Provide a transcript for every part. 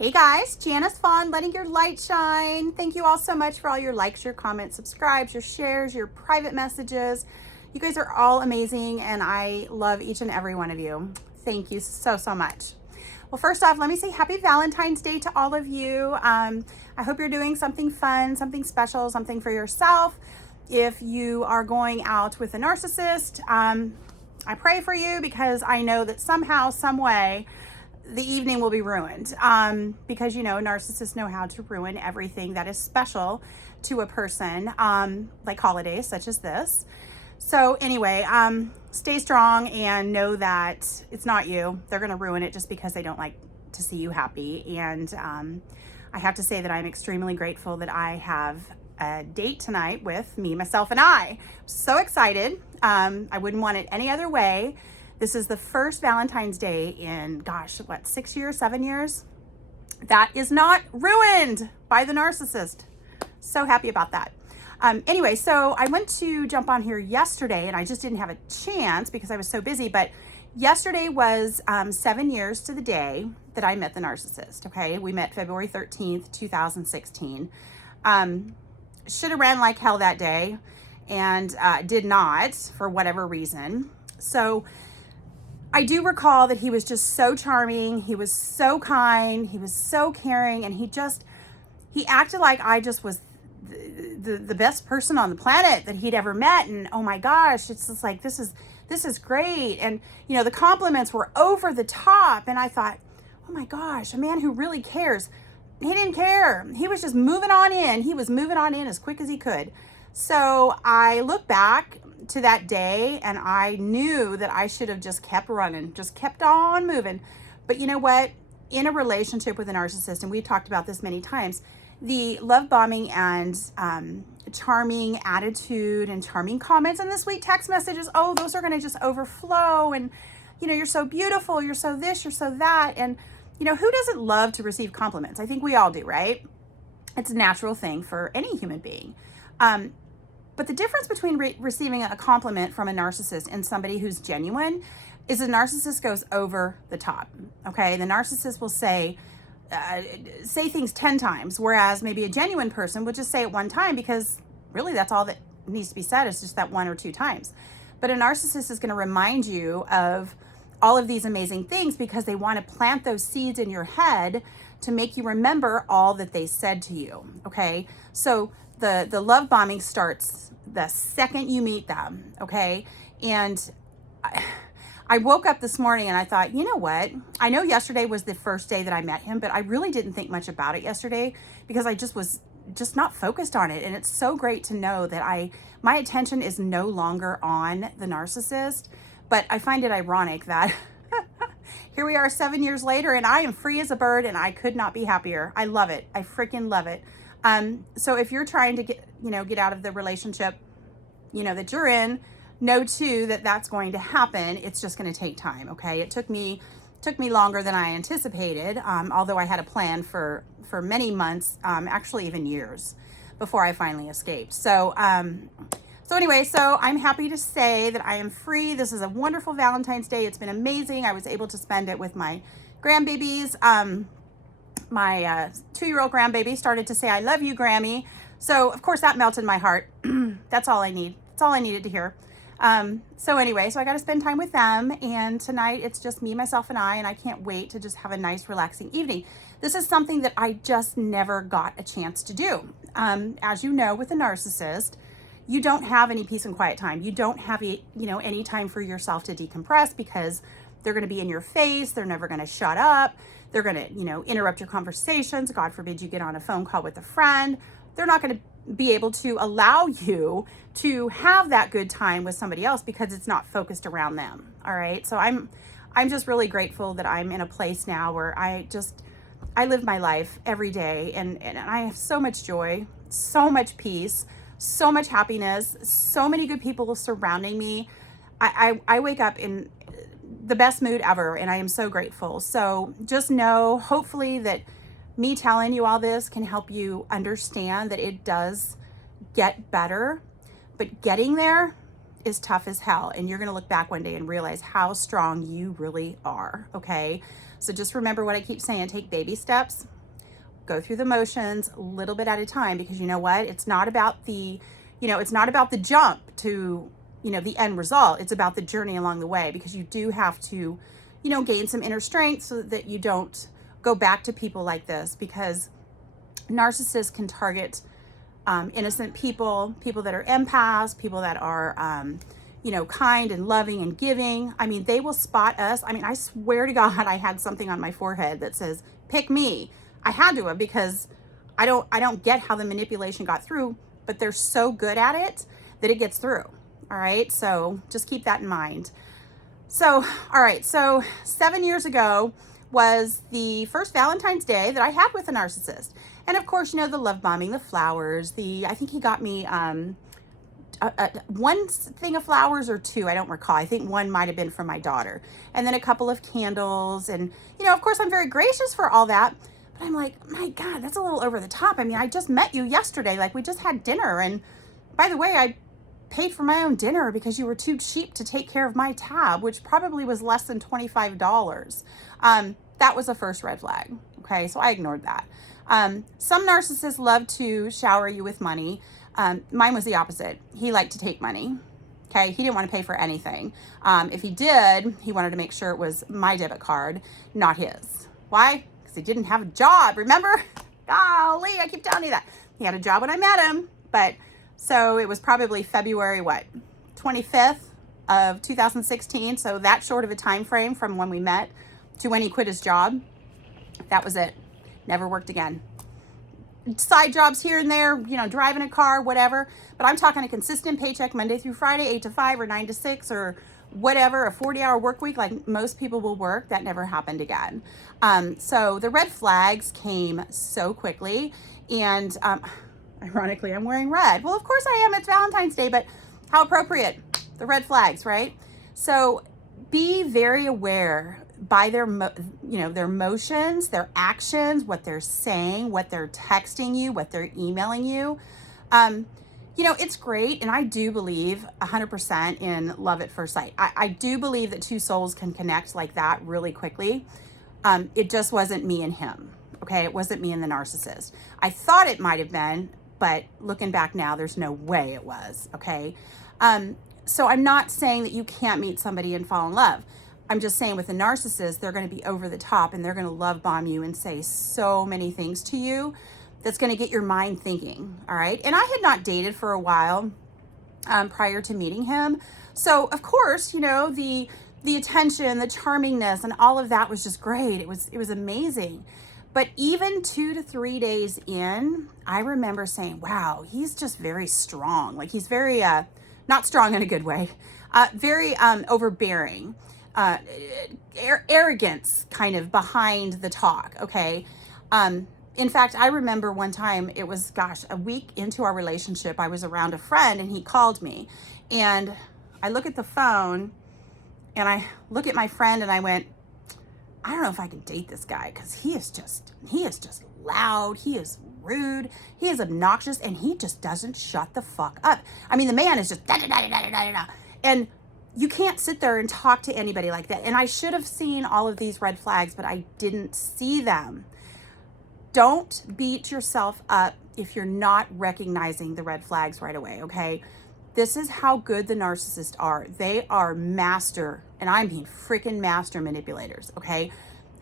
Hey guys, Janice Fawn, letting your light shine. Thank you all so much for all your likes, your comments, subscribes, your shares, your private messages. You guys are all amazing and I love each and every one of you. Thank you so much. Well, first off, let me say happy Valentine's Day to all of you. I hope you're doing something fun, something special, something for yourself. If you are going out with a narcissist, I pray for you because I know that somehow, some way, the evening will be ruined because narcissists know how to ruin everything that is special to a person, like holidays such as this. So anyway, stay strong and know that it's not you. They're going to ruin it just because they don't like to see you happy. And I have to say that I'm extremely grateful that I have a date tonight with me, myself, and I. So excited. I wouldn't want it any other way. This is the first Valentine's Day in, 6 years, 7 years? That is not ruined by the narcissist. So happy about that. Anyway, so I went to jump on here yesterday and I just didn't have a chance because I was so busy, but yesterday was 7 years to the day that I met the narcissist, okay? We met February 13th, 2016. Should have ran like hell that day and did not for whatever reason. So I do recall that he was just so charming. He was so kind. He was so caring. And he acted like I just was the best person on the planet that he'd ever met. And oh my gosh, it's just like, this is great. And the compliments were over the top. And I thought, oh my gosh, a man who really cares. He didn't care. He was just moving on in. He was moving on in as quick as he could. So I look back to that day and I knew that I should have just kept running, just kept on moving. But you know what? In a relationship with a narcissist, and we've talked about this many times, the love bombing and charming attitude and charming comments and the sweet text messages, oh, those are going to just overflow. And, you're so beautiful. You're so this, you're so that. And, who doesn't love to receive compliments? I think we all do, right? It's a natural thing for any human being. But the difference between receiving a compliment from a narcissist and somebody who's genuine is a narcissist goes over the top, okay? The narcissist will say things 10 times, whereas maybe a genuine person would just say it one time because really that's all that needs to be said is just that 1 or 2 times. But a narcissist is going to remind you of all of these amazing things because they want to plant those seeds in your head to make you remember all that they said to you, okay? So the love bombing starts the second you meet them, okay? And I woke up this morning and I thought, you know what? I know yesterday was the first day that I met him, but I really didn't think much about it yesterday because I just was not focused on it. And it's so great to know that my attention is no longer on the narcissist, but I find it ironic that here we are 7 years later and I am free as a bird and I could not be happier. I love it. I freaking love it. So if you're trying to get out of the relationship, that you're in, know too that that's going to happen. It's just going to take time. Okay. It took me longer than I anticipated. Although I had a plan for many months, actually even years before I finally escaped. So anyway, so I'm happy to say that I am free. This is a wonderful Valentine's Day. It's been amazing. I was able to spend it with my grandbabies. My 2-year-old grandbaby started to say, I love you, Grammy. So of course that melted my heart. That's all I need. That's all I needed to hear. So anyway, so I got to spend time with them. And tonight it's just me, myself, and I can't wait to just have a nice, relaxing evening. This is something that I just never got a chance to do. As you know, with a narcissist, you don't have any peace and quiet time. You don't have, any time for yourself to decompress because they're going to be in your face. They're never going to shut up. They're going to, interrupt your conversations. God forbid you get on a phone call with a friend. They're not going to be able to allow you to have that good time with somebody else because it's not focused around them. All right. So I'm just really grateful that I'm in a place now where I live my life every day and I have so much joy, so much peace, so much happiness, so many good people surrounding me. I wake up in the best mood ever and I am so grateful. So just know, hopefully, that me telling you all this can help you understand that it does get better, but getting there is tough as hell. And you're going to look back one day and realize how strong you really are. Okay. So just remember what I keep saying, take baby steps, go through the motions a little bit at a time, because you know what? It's not about the, it's not about the jump to, the end result. It's about the journey along the way, because you do have to, gain some inner strength so that you don't go back to people like this, because narcissists can target innocent people that are empaths, people that are, kind and loving and giving. I mean, they will spot us. I mean, I swear to God, I had something on my forehead that says, pick me. I had to have, because I don't get how the manipulation got through, but they're so good at it that it gets through. All right. So just keep that in mind. So, all right. So 7 years ago was the first Valentine's Day that I had with a narcissist. And of course, the love bombing, the flowers, I think he got me, one thing of flowers or two, I don't recall. I think one might've been from my daughter, and then a couple of candles. And, of course I'm very gracious for all that, but I'm like, my God, that's a little over the top. I mean, I just met you yesterday. Like, we just had dinner. And by the way, I paid for my own dinner because you were too cheap to take care of my tab, which probably was less than $25. That was a first red flag. Okay. So I ignored that. Some narcissists love to shower you with money. Mine was the opposite. He liked to take money. Okay. He didn't want to pay for anything. If he did, he wanted to make sure it was my debit card, not his. Why? Because he didn't have a job. Remember? Golly, I keep telling you that. He had a job when I met him, but so it was probably February, 25th of 2016. So that short of a time frame from when we met to when he quit his job. That was it. Never worked again. Side jobs here and there, driving a car, whatever. But I'm talking a consistent paycheck Monday through Friday, 8 to 5 or 9 to 6 or whatever, a 40-hour work week like most people will work. That never happened again. So the red flags came so quickly. And ironically, I'm wearing red. Well, of course I am. It's Valentine's Day, but how appropriate. The red flags, right? So be very aware by their motions, their actions, what they're saying, what they're texting you, what they're emailing you. It's great. And I do believe 100% in love at first sight. I do believe that two souls can connect like that really quickly. It just wasn't me and him. Okay. It wasn't me and the narcissist. I thought it might've been, but looking back now, there's no way it was. Okay. So I'm not saying that you can't meet somebody and fall in love. I'm just saying with a narcissist, they're going to be over the top and they're going to love bomb you and say so many things to you that's going to get your mind thinking. All right. And I had not dated for a while prior to meeting him. So of course, the attention, the charmingness and all of that was just great. It was amazing. But even 2 to 3 days in, I remember saying, wow, he's just very strong. Like he's very, not strong in a good way, very overbearing. Arrogance kind of behind the talk. Okay. In fact, I remember one time it was, a week into our relationship, I was around a friend and he called me and I look at the phone and I look at my friend and I went, I don't know if I can date this guy because he is just loud. He is rude. He is obnoxious and he just doesn't shut the fuck up. I mean, the man is just da da da da da da da. And you can't sit there and talk to anybody like that. And I should have seen all of these red flags, but I didn't see them. Don't beat yourself up if you're not recognizing the red flags right away, okay? This is how good the narcissists are. They are master, and I mean freaking master manipulators, okay?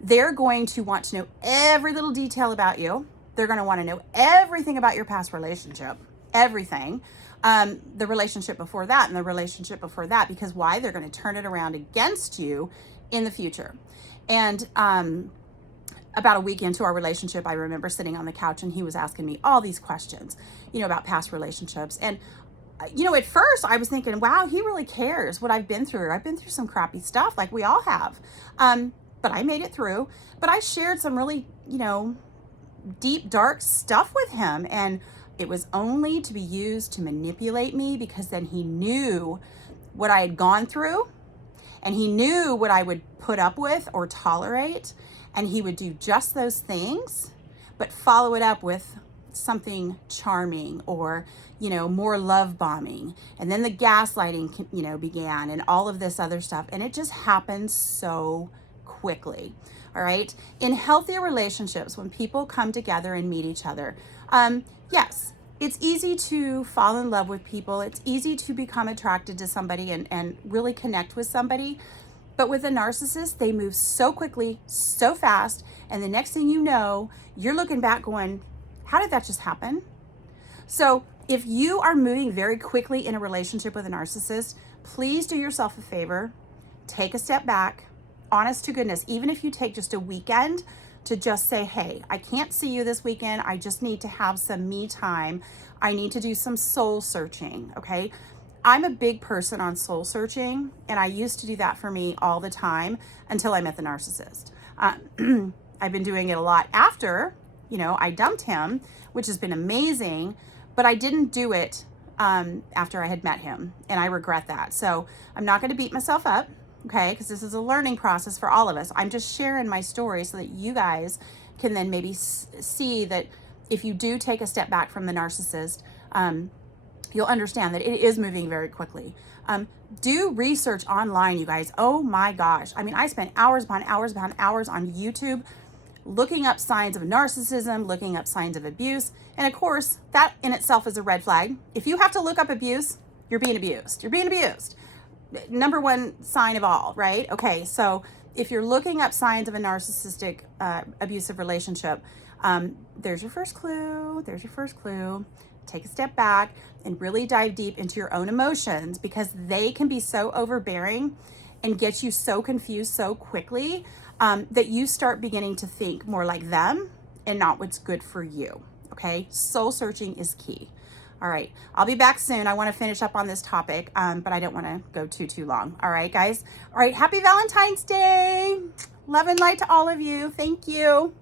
They're going to want to know every little detail about you. They're going to want to know everything about your past relationship, everything. The relationship before that and the relationship before that, because why? They're going to turn it around against you in the future. And about a week into our relationship, I remember sitting on the couch and he was asking me all these questions, about past relationships. And, at first I was thinking, wow, he really cares what I've been through. I've been through some crappy stuff like we all have. But I made it through. But I shared some really, deep, dark stuff with him. And it was only to be used to manipulate me, because then he knew what I had gone through and he knew what I would put up with or tolerate. And he would do just those things, but follow it up with something charming or, more love bombing. And then the gaslighting, began and all of this other stuff. And it just happened so quickly. All right. In healthier relationships, when people come together and meet each other, yes, it's easy to fall in love with people. It's easy to become attracted to somebody and really connect with somebody. But with a narcissist, they move so quickly, so fast. And the next thing you know, you're looking back going, how did that just happen? So if you are moving very quickly in a relationship with a narcissist, please do yourself a favor. Take a step back. Honest to goodness, even if you take just a weekend to just say, hey, I can't see you this weekend. I just need to have some me time. I need to do some soul searching, okay? I'm a big person on soul searching, and I used to do that for me all the time until I met the narcissist. I've been doing it a lot after, I dumped him, which has been amazing, but I didn't do it after I had met him, and I regret that. So I'm not going to beat myself up, okay, because this is a learning process for all of us. I'm just sharing my story so that you guys can then maybe see that if you do take a step back from the narcissist, you'll understand that it is moving very quickly. Do research online, you guys. Oh my gosh. I mean, I spent hours upon hours upon hours on YouTube looking up signs of narcissism, looking up signs of abuse. And of course, that in itself is a red flag. If you have to look up abuse, you're being abused. You're being abused. Number one sign of all, right? Okay, so if you're looking up signs of a narcissistic abusive relationship, there's your first clue. There's your first clue. Take a step back and really dive deep into your own emotions, because they can be so overbearing and get you so confused so quickly that you start beginning to think more like them and not what's good for you. Okay, soul searching is key. All right, I'll be back soon. I want to finish up on this topic, but I don't want to go too long. All right, guys. All right, happy Valentine's Day. Love and light to all of you. Thank you.